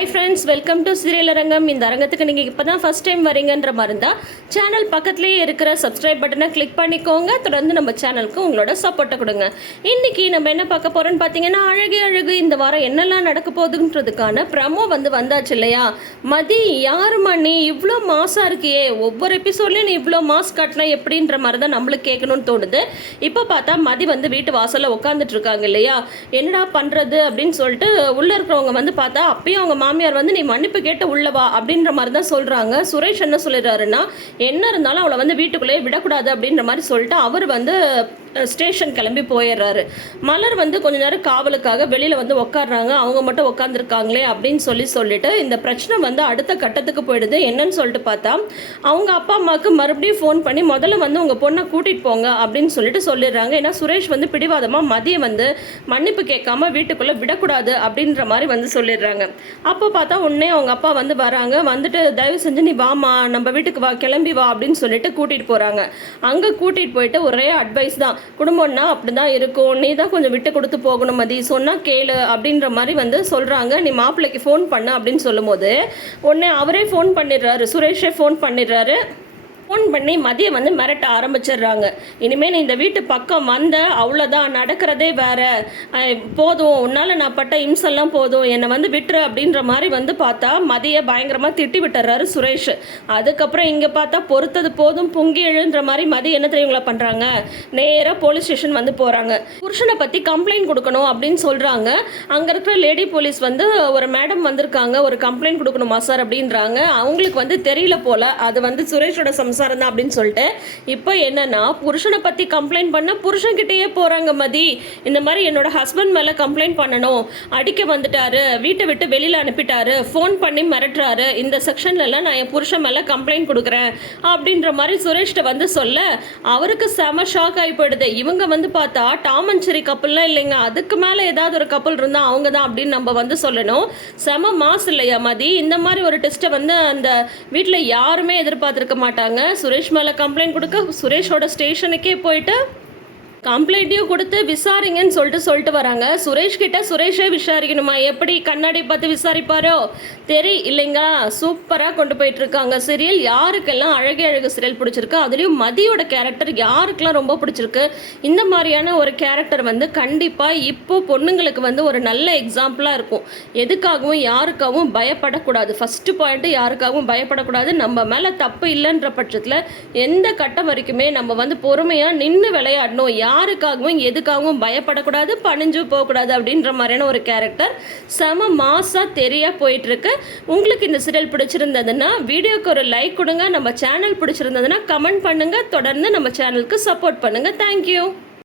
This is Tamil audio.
Hi friends, welcome to serial அரங்கம். இந்த அரங்கத்துக்கு நீங்கள் இப்போ தான் ஃபஸ்ட் டைம் வரீங்கன்ற மாதிரி இருந்தால் சேனல் பக்கத்துலேயே இருக்கிற சப்ஸ்கிரைப் பட்டனை கிளிக் பண்ணிக்கோங்க. தொடர்ந்து நம்ம சேனலுக்கு உங்களோட சப்போர்ட்டை கொடுங்க. இன்றைக்கி நம்ம என்ன பார்க்க போகிறோன்னு பார்த்தீங்கன்னா, அழகு இந்த வாரம் என்னெல்லாம் நடக்க போகுதுன்றதுக்கான ப்ரமோ வந்தாச்சு இல்லையா? மதி, யாருமா நீ இவ்வளோ மாசாக இருக்கியே, ஒவ்வொரு எபிசோட்லேயும் நீ இவ்வளோ மாஸ் காட்டினா எப்படின்ற மாதிரி தான் நம்மளுக்கு கேட்கணும்னு தோணுது. இப்போ பார்த்தா மதி வீட்டு வாசலில் உட்காந்துட்டு இருக்காங்க இல்லையா? என்னடா பண்ணுறது அப்படின்னு சொல்லிட்டு உள்ளே இருக்கிறவங்க பார்த்தா அப்பயும் அவங்க மாமியார் நீ மன்னிப்பு கேட்டு உள்ளவா அப்படின்ற மாதிரி தான் சொல்கிறாங்க. சுரேஷ் என்ன சொல்லிடுறாருன்னா, என்ன இருந்தாலும் அவளை வீட்டுக்குள்ளேயே விடக்கூடாது அப்படின்ற மாதிரி சொல்லிட்டு அவர் ஸ்டேஷன் கிளம்பி போயிடுறாரு. மலர் கொஞ்ச நேரம் காவலுக்காக வெளியில் உட்காடுறாங்க. அவங்க மட்டும் உட்காந்துருக்காங்களே அப்படின்னு சொல்லிட்டு இந்த பிரச்சனை அடுத்த கட்டத்துக்கு போயிடுது. என்னன்னு சொல்லிட்டு பார்த்தா, அவங்க அப்பா அம்மாவுக்கு மறுபடியும் ஃபோன் பண்ணி முதல்ல உங்கள் பொண்ணை கூட்டிகிட்டு போங்க அப்படின்னு சொல்லிடுறாங்க. ஏன்னா சுரேஷ் பிடிவாதமாக மதியை மன்னிப்பு கேட்காம வீட்டுக்குள்ளே விடக்கூடாது அப்படின்ற மாதிரி சொல்லிடுறாங்க. அப்போ பார்த்தா உடனே அவங்க அப்பா வராங்க. தயவு செஞ்சு நீ வாமா, நம்ம வீட்டுக்கு வா, கிளம்பி வா அப்படின்னு சொல்லிட்டு கூட்டிகிட்டு போகிறாங்க. அங்கே கூட்டிகிட்டு போயிட்டு ஒரே அட்வைஸ் தான், குடும்பம்னா அப்படி தான் இருக்கும், நீ தான் கொஞ்சம் விட்டு கொடுத்து போகணும் மதி, சொன்னால் கேளு அப்படின்ற மாதிரி சொல்கிறாங்க. நீ மாப்பிள்ளைக்கு ஃபோன் பண்ண அப்படின்னு சொல்லும் போது உடனே அவரே ஃபோன் பண்ணிடுறாரு, சுரேஷே ஃபோன் பண்ணிடுறாரு. ஃபோன் பண்ணி மதியை மிரட்ட ஆரம்பிச்சிடுறாங்க. இனிமேல் இந்த வீட்டு பக்கம் அவ்வளோதான், நடக்கிறதே வேற, போதும், உன்னால் நான் பட்ட இம்செல்லாம் போதும், என்னை விட்டுரு அப்படின்ற மாதிரி பார்த்தா மதியை பயங்கரமாக திட்டி விட்டுறாரு சுரேஷ். அதுக்கப்புறம் இங்கே பார்த்தா பொறுத்தது போதும் பொங்கி எழுன்ற மாதிரி மதி என்ன தெரியுங்களா பண்ணுறாங்க, நேராக போலீஸ் ஸ்டேஷன் போகிறாங்க. புருஷனை பற்றி கம்ப்ளைண்ட் கொடுக்கணும் அப்படின்னு சொல்கிறாங்க. அங்கே இருக்கிற லேடி போலீஸ் ஒரு மேடம் வந்திருக்காங்க, ஒரு கம்ப்ளைண்ட் கொடுக்கணுமா சார் அப்படின்றாங்க. அவங்களுக்கு தெரியல போல் அது சுரேஷோட சம்சாரம் தான் அப்படின்னு சொல்லிட்டு இப்போ என்னன்னா, புருஷனை பத்தி கம்ப்ளைண்ட் பண்ண புருஷன்கிட்டயே போறாங்க. மதி, இந்த மாதிரி என்னோட ஹஸ்பண்ட் மேல கம்ப்ளைண்ட் பண்ணணும், அடிக்க வந்துட்டாரு, வீட்டை விட்டு வெளியில அனுப்பிட்டாரு, ஃபோன் பண்ணி மிரட்டுறாரு, இந்த செக்ஷன்ல எல்லாம் நான் என் புருஷன் மேல கம்ப்ளைண்ட் கொடுக்குறேன் அப்படின்ற மாதிரி சுரேஷ்ட சொல்ல அவருக்கு செம ஷாக் ஆகி போயிடுது. இவங்க பார்த்தா டாம் அண்ட் ஜெர்ரி கப்பல்லாம் இல்லைங்க, அதுக்கு மேல ஏதாவது ஒரு கப்பல் இருந்தா அவங்க தான் அப்படின்னு நம்ம சொல்லணும். செம மாஸ் இல்லையா மதி? இந்த மாதிரி ஒரு டெஸ்ட்டை அந்த வீட்டில் யாருமே எதிர்பார்த்திருக்க மாட்டாங்க. சுரேஷ் மேலே கம்ப்ளைண்ட் கொடுக்க சுரேஷோட ஸ்டேஷனுக்கே போயிட்டு கம்ப்ளைண்ட்டையும் கொடுத்து விசாரிங்கன்னு சொல்லிட்டு வராங்க. சுரேஷ் கிட்ட சுரேஷே விசாரிக்கணுமா? எப்படி கண்ணாடி பார்த்து விசாரிப்பாரோ இல்லைங்களா? சூப்பராக கொண்டு போயிட்டு இருக்காங்க சீரியல். யாருக்கெல்லாம் அழகு சீரியல் பிடிச்சிருக்கு, அதுலேயும் மதியோட கேரக்டர் யாருக்கெல்லாம் ரொம்ப பிடிச்சிருக்கு. இந்த மாதிரியான ஒரு கேரக்டர் கண்டிப்பாக இப்போ பொண்ணுங்களுக்கு ஒரு நல்ல எக்ஸாம்பிளாக இருக்கும். எதுக்காகவும் யாருக்காகவும் பயப்படக்கூடாது. ஃபஸ்ட்டு பாயிண்ட்டு, யாருக்காகவும் பயப்படக்கூடாது. நம்ம மேலே தப்பு இல்லைன்ற பட்சத்தில் எந்த கட்டம் வரைக்குமே நம்ம பொறுமையாக நின்று விளையாடணும். யாருக்காகவும் எதுக்காகவும் பயப்படக்கூடாது, பணிஞ்சு போகக்கூடாது அப்படின்ற மாதிரியான ஒரு கேரக்டர் செம மாசா தெரிய போயிட்டு இருக்கு. உங்களுக்கு இந்த சீரியல் பிடிச்சிருந்ததுன்னா வீடியோக்கு ஒரு லைக் கொடுங்க. நம்ம சேனல் பிடிச்சிருந்ததுன்னா கமெண்ட் பண்ணுங்க. தொடர்ந்து நம்ம சேனலுக்கு சப்போர்ட் பண்ணுங்க. தேங்க்யூ.